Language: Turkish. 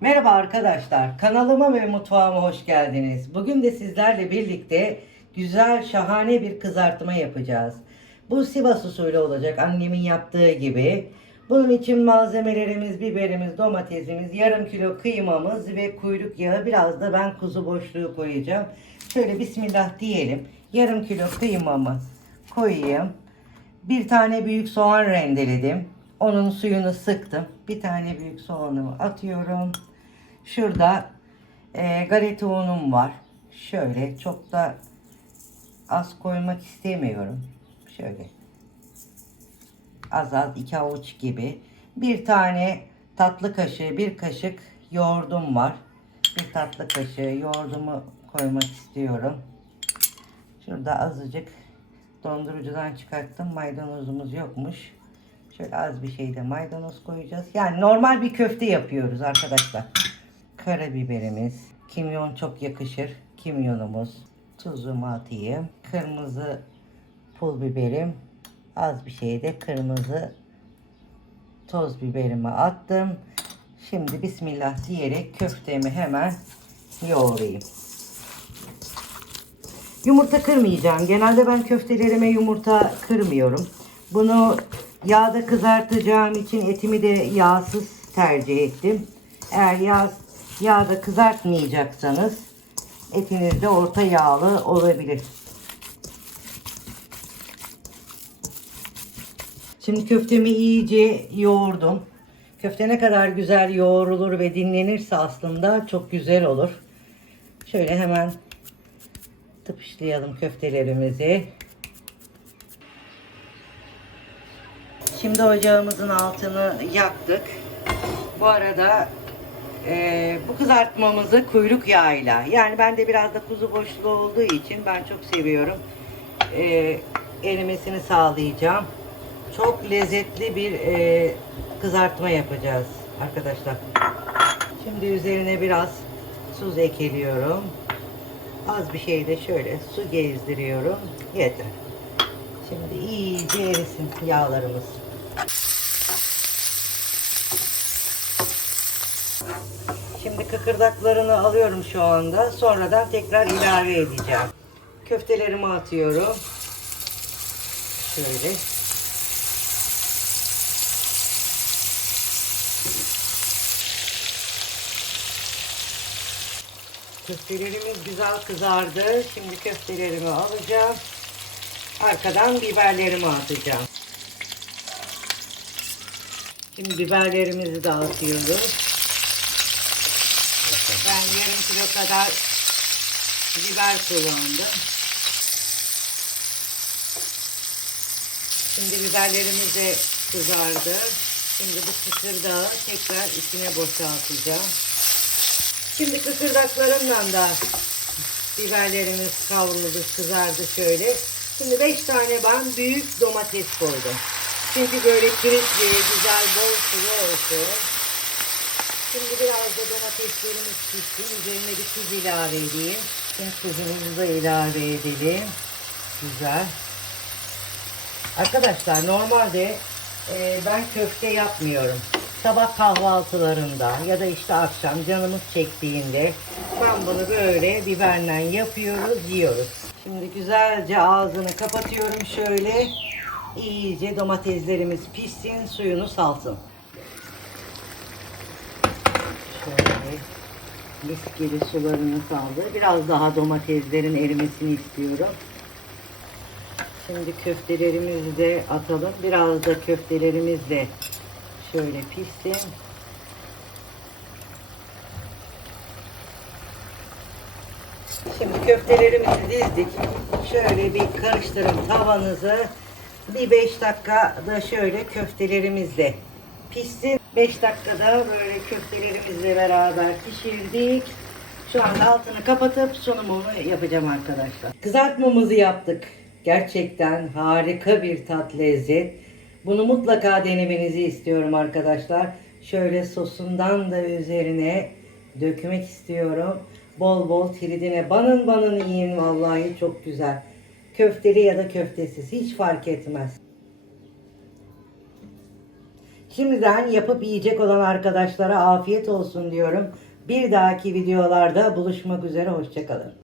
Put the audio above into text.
Merhaba arkadaşlar, kanalıma ve mutfağıma hoş geldiniz. Bugün de sizlerle birlikte güzel, şahane bir kızartma yapacağız. Bu Sivas usulü olacak, annemin yaptığı gibi. Bunun için malzemelerimiz, biberimiz, domatesimiz, yarım kilo kıymamız ve kuyruk yağı, biraz da ben kuzu boşluğu koyacağım. Şöyle bismillah diyelim. Yarım kilo kıymamı koyayım. Bir tane büyük soğan rendeledim. Onun suyunu sıktım. Bir tane büyük soğanımı atıyorum. Şurada e, galeta unum var. Şöyle çok da az koymak istemiyorum. Şöyle az az iki avuç gibi. Bir tane tatlı kaşığı, bir kaşık yoğurdum var. Bir tatlı kaşığı yoğurdumu koymak istiyorum. Şurada azıcık dondurucudan çıkarttım. Maydanozumuz yokmuş. Şöyle az bir şey de maydanoz koyacağız. Yani normal bir köfte yapıyoruz arkadaşlar. Karabiberimiz, kimyon çok yakışır. Kimyonumuz, tuzumu atayım. Kırmızı pul biberim, az bir şey de kırmızı toz biberimi attım. Şimdi bismillah diyerek köftemi hemen yoğurayım. Yumurta kırmayacağım. Genelde ben köftelerime yumurta kırmıyorum. Bunu yağda kızartacağım için etimi de yağsız tercih ettim. Eğer yağ, yağda kızartmayacaksanız etiniz de orta yağlı olabilir. Şimdi köftemi iyice yoğurdum. Köfte ne kadar güzel yoğrulur ve dinlenirse aslında çok güzel olur. Şöyle hemen tıpışlayalım köftelerimizi. Şimdi ocağımızın altını yaktık. Bu arada e, bu kızartmamızı kuyruk yağıyla yani bende biraz da kuzu boşluğu olduğu için ben çok seviyorum. E, erimesini sağlayacağım. Çok lezzetli bir e, kızartma yapacağız arkadaşlar. Şimdi üzerine biraz tuz ekliyorum. Az bir şey de şöyle su gezdiriyorum. Yeter. Şimdi iyice erisin yağlarımız. Şimdi kıkırdaklarını alıyorum şu anda. Sonradan tekrar ilave edeceğim. Köftelerimi atıyorum. Şöyle. Köftelerimiz güzel kızardı. Şimdi köftelerimi alacağım. Arkadan biberlerimi atacağım. Şimdi biberlerimizi de atıyoruz. Ben yarım kilo kadar biber kullandım. Şimdi biberlerimiz de kızardı. Şimdi bu kıkırdağı tekrar içine boşaltacağım. Şimdi kıkırdaklarımla da biberlerimiz kavruldu, kızardı şöyle. Şimdi 5 tane ben büyük domates koydum. Çünkü böyle kiritli, güzel, bol sulu olsun. Şimdi biraz da domateslerimiz pişsin. Üzerine bir tuz ilave edeyim. Şimdi tuzumuzu da ilave edelim. Güzel. Arkadaşlar normalde e, ben köfte yapmıyorum. Sabah kahvaltılarında ya da işte akşam canımız çektiğinde ben bunu böyle biberle yapıyoruz, yiyoruz. Şimdi güzelce ağzını kapatıyorum şöyle. İyice domateslerimiz pişsin, suyunu salsın. Şöyle mis gibi sularını saldı. Biraz daha domateslerin erimesini istiyorum. Şimdi köftelerimizi de atalım. Biraz da köftelerimiz de şöyle pişsin. Şimdi köftelerimizi dizdik. Şöyle bir karıştırın tavanızı. Bir 5 dakika da şöyle köftelerimizle pişsin. 5 dakikada böyle köftelerimizle beraber pişirdik. Şu anda altını kapatıp sunumunu yapacağım arkadaşlar. Kızartmamızı yaptık. Gerçekten harika bir tat lezzet. Bunu mutlaka denemenizi istiyorum arkadaşlar. Şöyle sosundan da üzerine dökmek istiyorum. Bol bol tiridine banın banın yiyin vallahi çok güzel. Köfteli ya da köftesiz hiç fark etmez. Şimdiden yapıp yiyecek olan arkadaşlara afiyet olsun diyorum. Bir dahaki videolarda buluşmak üzere. Hoşçakalın.